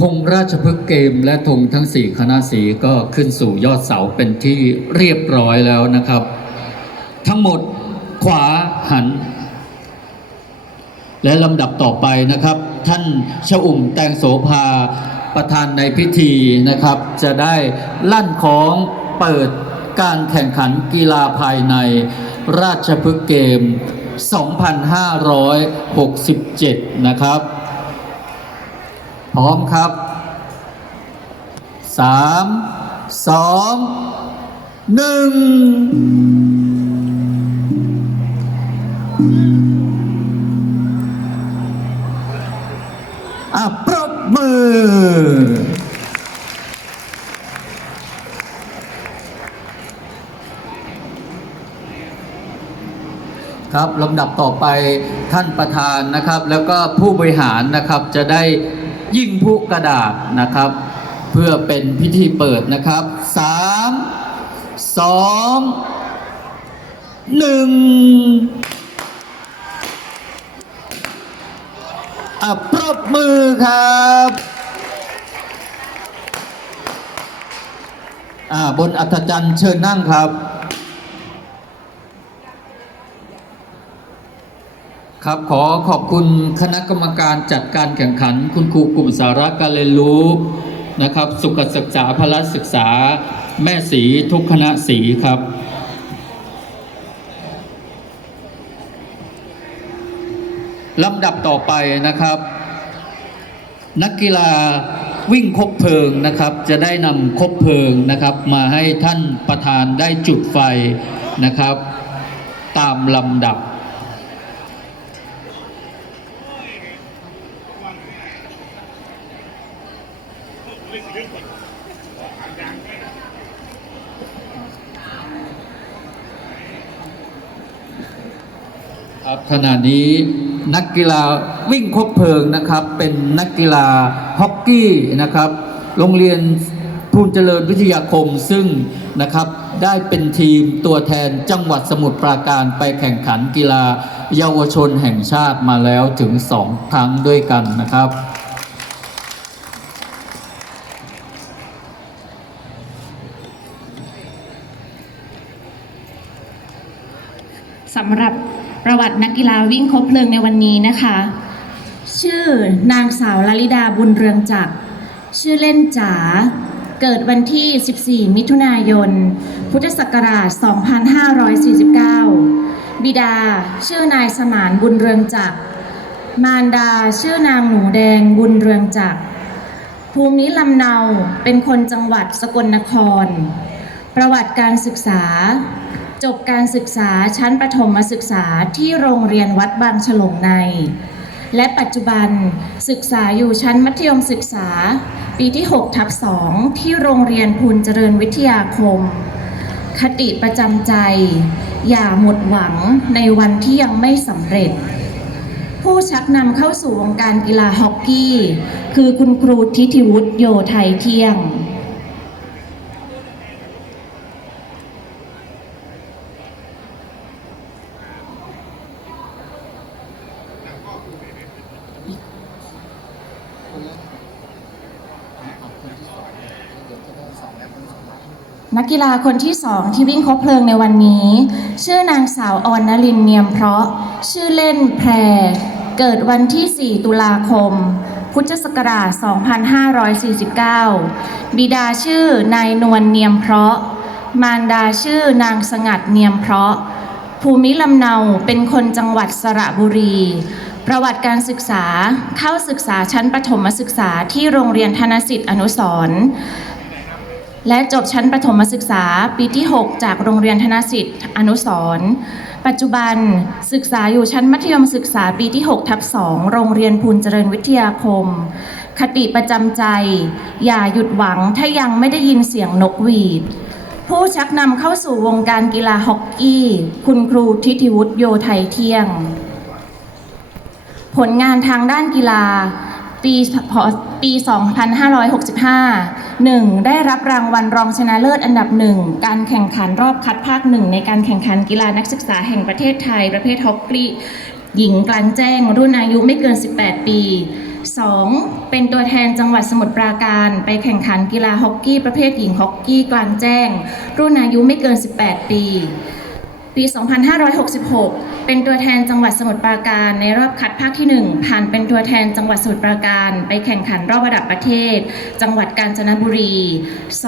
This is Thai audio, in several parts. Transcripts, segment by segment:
ธงราชพฤกษ์เกมและธงทั้ง 4 คณะสีก็ขึ้นสู่ยอดเสาเป็นที่เรียบร้อยแล้วนะครับ ทั้งหมดขวาหัน และลำดับต่อไปนะครับ ท่านชอุ่มแตงโสภาประธานในพิธีนะครับ จะได้ลั่นของเปิดการแข่งขันกีฬาภายในราชพฤกษ์เกม 2567 นะครับ พร้อมครับ3 2 1อะปรบมือครับลำดับต่อไปท่านประธานนะครับ แล้วก็ผู้บริหารนะครับจะได้ ยิ่งผู้กระดาษนะครับ เพื่อเป็นพิธีเปิดนะครับ3 2 1อะปรบมือครับอ่าบนอัธจันทร์เชิญนั่งครับ ครับขอขอบคุณคณะกรรมการจัดการแข่งขัน คุณครูกลุ่มสาระการเรียนรู้นะครับ สุขศึกษาพละศึกษา แม่สีทุกคณะสีครับลำดับต่อไปนะครับ นักกีฬาวิ่งคบเพลิงนะครับ จะได้นำคบเพลิงนะครับ มาให้ท่านประธานได้จุดไฟนะครับ ตามลำดับ ครับขณะนี้นักกีฬาวิ่งคบเพลิงนะครับ เป็นนักกีฬาฮอกกี้นะครับ โรงเรียนภูมิเจริญวิทยาคมซึ่งนะครับได้เป็นทีมตัวแทนจังหวัดสมุทรปราการไปแข่งขันกีฬาเยาวชนแห่งชาติมาแล้วถึงสองครั้งด้วยกันนะครับ สำหรับประวัตินักกีฬาวิ่งคบเพลิงในวันนี้นะคะ ชื่อนางสาวลลิดาบุญเรืองจักรชื่อเล่นจ๋า เกิดวันที่ 14 มิถุนายน พุทธศักราช 2549 บิดา ชื่อนายสมานบุญเรืองจักร มารดา ชื่อนางหนูแดงบุญเรืองจักร ภูมิลำเนาเป็นคนจังหวัดสกลนคร ประวัติการศึกษา จบการศึกษาชั้นประถมศึกษาที่โรงเรียนวัดบางฉลงใน และปัจจุบันศึกษาอยู่ชั้นมัธยมศึกษา ปีที่6ทับ2ที่โรงเรียนพูนเจริญวิทยาคม คติประจำใจ อย่าหมดหวังในวันที่ยังไม่สำเร็จ ผู้ชักนำเข้าสู่วงการกีฬาฮอกกี้ คือคุณครูทิติวุฒิโยไทยเที่ยง นักกีฬาคนที่สองที่วิ่งคบเพลิงในวันนี้ ชื่อนางสาวออนนลินเนียมเพราะ ชื่อเล่นแพร เกิดวันที่ 4 ตุลาคม พุทธศักราช 2549 บิดาชื่อนายนวลเนียมเพราะ มารดาชื่อนางสงัดเนียมเพราะ ภูมิลำเนาเป็นคนจังหวัดสระบุรี ประวัติการศึกษาเข้าศึกษาชั้นประถมศึกษาที่โรงเรียนธนสิทธิ์อนุสรณ์ และจบชั้นประถมศึกษาปีที่ 6 จากโรงเรียนธนสิทธิ์อนุสร์ปัจจุบันศึกษาอยู่ชั้นมัธยมศึกษาปีที่ 6 ทับ 2 โรงเรียนพูนเจริญวิทยาคม คติประจำใจ อย่าหยุดหวังถ้ายังไม่ได้ยินเสียงนกหวีด ผู้ชักนำเข้าสู่วงการกีฬาฮอกกี้ คุณครูทิติวุฒิโยไทยเที่ยง ผลงานทางด้านกีฬาปีปี 2565 1. ได้รับรางวัลรองชนะเลิศอันดับหนึ่งการแข่งขันรอบคัดภาคหนึ่งในการแข่งขันกีฬานักศึกษาแห่งประเทศไทย ประเภทฮอกกี้หญิงกลางแจ้ง รุ่นอายุไม่เกิน 18 ปี 2. เป็นตัวแทนจังหวัดสมุทรปราการ ไปแข่งขันกีฬาฮอกกี้ประเภทหญิงฮอกกี้กลางแจ้ง รุ่นอายุไม่เกิน 18 ปี ปี 2566 เป็นตัวแทนจังหวัดสมุทรปราการในรอบคัดภาคที่ 1 ผ่านเป็นตัวแทนจังหวัดสมุทรปราการ ไปแข่งขันรอบระดับประเทศ จังหวัดกาญจนบุรี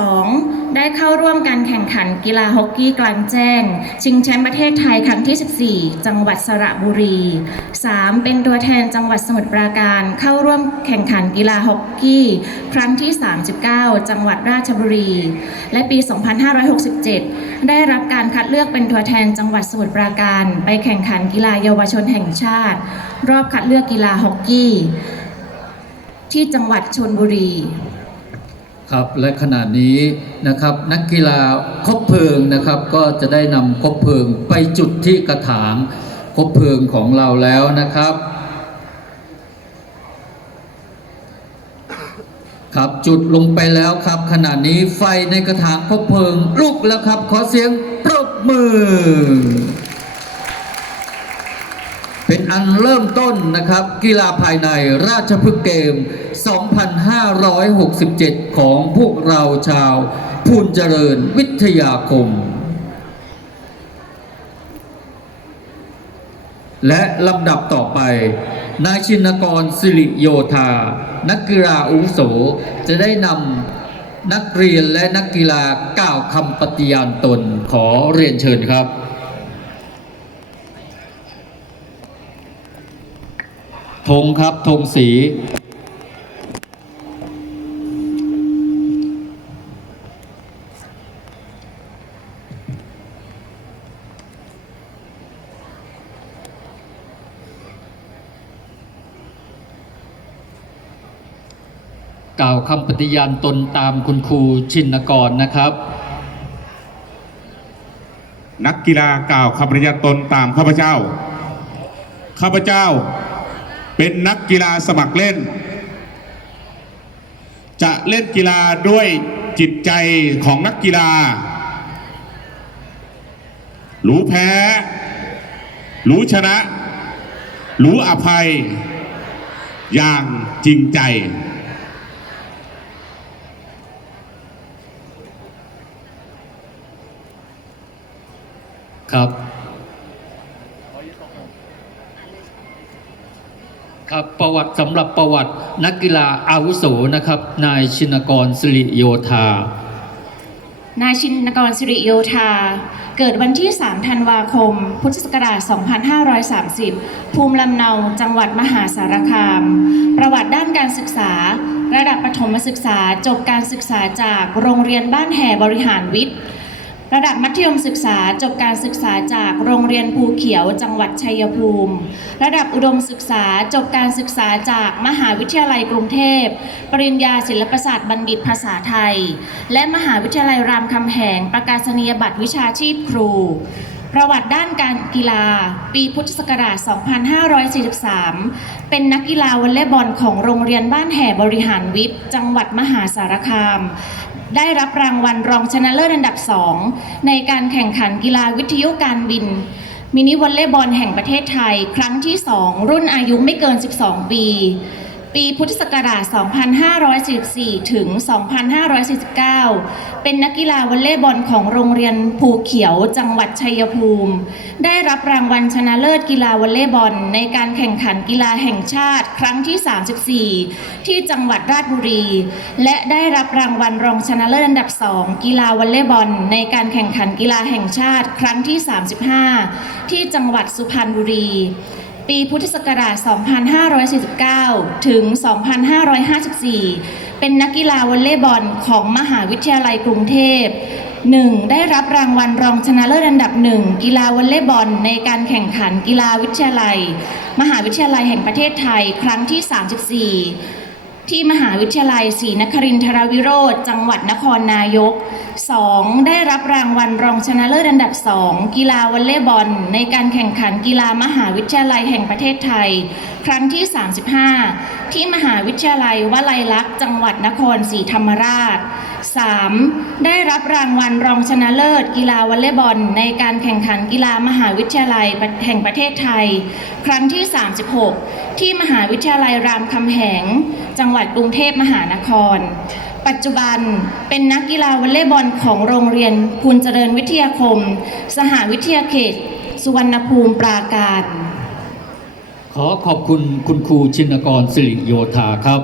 2. ได้เข้าร่วมการแข่งขันกีฬาฮอกกี้กลางแจ้ง ชิงแชมป์ประเทศไทยครั้งที่ 14 จังหวัดสระบุรี 3. เป็นตัวแทนจังหวัดสมุทรปราการ เข้าร่วมแข่งขันกีฬาฮอกกี้ ครั้งที่ 39 จังหวัดราชบุรี และปี 2567 ได้รับการคัดเลือกเป็นตัวแทนจังหวัดสมุทรปราการ ไปแข่งขันกีฬาเยาวชนแห่งชาติ รอบคัดเลือกกีฬาฮอกกี้ ที่จังหวัดชนบุรี ครับและขณะนี้นะครับนักกีฬาคบเพลิงนะครับ ก็จะได้นำคบเพลิงไปจุดที่กระถางคบเพลิงของเราแล้วนะครับครับจุดลงไปแล้วครับ ขณะนี้ไฟในกระถางคบเพลิงลุกแล้วครับ ขอเสียงปรบมือ เป็นอันเริ่มต้นนะครับ กีฬาภายในราชพฤกษ์เกม 2567 ของพวกเราชาวพูนเจริญวิทยาคม และลำดับต่อไป นายชินกรสิริโยธา นักกีฬาอุโส จะได้นำนักเรียนและนักกีฬากล่าวคำปฏิญาณตนขอเรียนเชิญครับ ธงครับธงสี กล่าวคำปฏิญาณตนตามคุณครูชินกรนะครับ นักกีฬากล่าวคำปฏิญาณตนตามข้าพเจ้า ข้าพเจ้า เป็นนักกีฬาสมัครเล่น จะเล่นกีฬาด้วยจิตใจของนักกีฬา รู้แพ้ รู้ชนะ รู้อภัย อย่างจริงใจ ครับ ครับประวัติสำหรับประวัตินักกีฬาอาวุโสนะครับ นายชินกรสิริโยธานายชินกรสิริโยธา เกิดวันที่ 3 ธันวาคม พุทธศักราช 2530 ภูมิลำเนาจังหวัดมหาสารคาม ประวัติด้านการศึกษา ระดับประถมศึกษาจบการศึกษาจากโรงเรียนบ้านแห่บริหารวิทย์ ระดับมัธยมศึกษาจบการศึกษาจากโรงเรียนภูเขียวจังหวัดชัยภูมิ ระดับอุดมศึกษาจบการศึกษาจากมหาวิทยาลัยกรุงเทพ ปริญญาศิลปศาสตร์บัณฑิตภาษาไทย และมหาวิทยาลัยรามคำแหงประกาศนียบัตรวิชาชีพครู ประวัติด้านการกีฬา ปีพุทธศักราช 2543 เป็นนักกีฬาวอลเลย์บอลของโรงเรียนบ้านแห่บริหารวิทย์ จังหวัดมหาสารคาม ได้รับรางวัลรองชนะเลิศอันดับ 2 ในการแข่งขันกีฬาวิทยุการบิน มินิวอลเลย์บอลแห่งประเทศไทย ครั้งที่ 2 รุ่นอายุไม่เกิน 12 ปี ปีพุทธศักราช 2544 ถึง 2549 เป็นนักกีฬาวอลเลย์บอลของโรงเรียนภูเขียวจังหวัดชัยภูมิ ได้รับรางวัลชนะเลิศกีฬาวอลเลย์บอล ในการแข่งขันกีฬาแห่งชาติครั้งที่ 34 ที่จังหวัดราชบุรี และได้รับรางวัลรองชนะเลิศอันดับ 2 กีฬาวอลเลย์บอล ในการแข่งขันกีฬาแห่งชาติครั้งที่ 35 ที่จังหวัดสุพรรณบุรี ปีพุทธศักราช 2549 ถึง 2554 เป็นนักกีฬาวอลเลย์บอลของมหาวิทยาลัยกรุงเทพ 1. ได้รับรางวัลรองชนะเลิศอันดับหนึ่งกีฬาวอลเลย์บอลในการแข่งขันกีฬาวิทยาลัย มหาวิทยาลัยแห่งประเทศไทยครั้งที่ 34 ที่มหาวิทยาลัยศรีนครินทรวิโรธจังหวัดนครนายก 2. ได้รับรางวัลรองชนะเลิศอันดับ 2 กีฬาวอลเลย์บอล ในการแข่งขันกีฬามหาวิทยาลัยแห่งประเทศไทย ครั้งที่ 35 ที่มหาวิทยาลัยวลัยลักษณ์จังหวัดนครศรีธรรมราช 3. ได้รับรางวัลรองชนะเลิศ กีฬาวอลเลย์บอล ในการแข่งขันกีฬามหาวิทยาลัยแห่งประเทศไทย ครั้งที่ 36 ที่มหาวิทยาลัยรามคำแหง จังหวัดกรุงเทพมหานคร ปัจจุบันเป็นนักกีฬาวอลเลย์บอลของโรงเรียนภูลเจริญวิทยาคม สหวิทยาเขต สุวรรณภูมิปราการ ขอขอบคุณคุณครูชินกรสิริโยธาครับ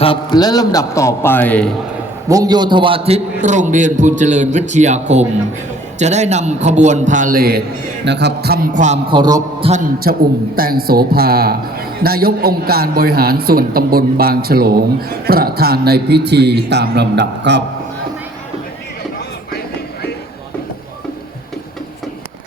ครับและลำดับต่อไป วงโยธวาทิตโรงเรียนภูลเจริญวิทยาคม จะได้นำขบวนพาเลท นะครับทำความเคารพท่านชอุ่มแตงโสภา นายกองค์การบริหารส่วนตำบลบางฉลง ประธานในพิธีตามลำดับครับ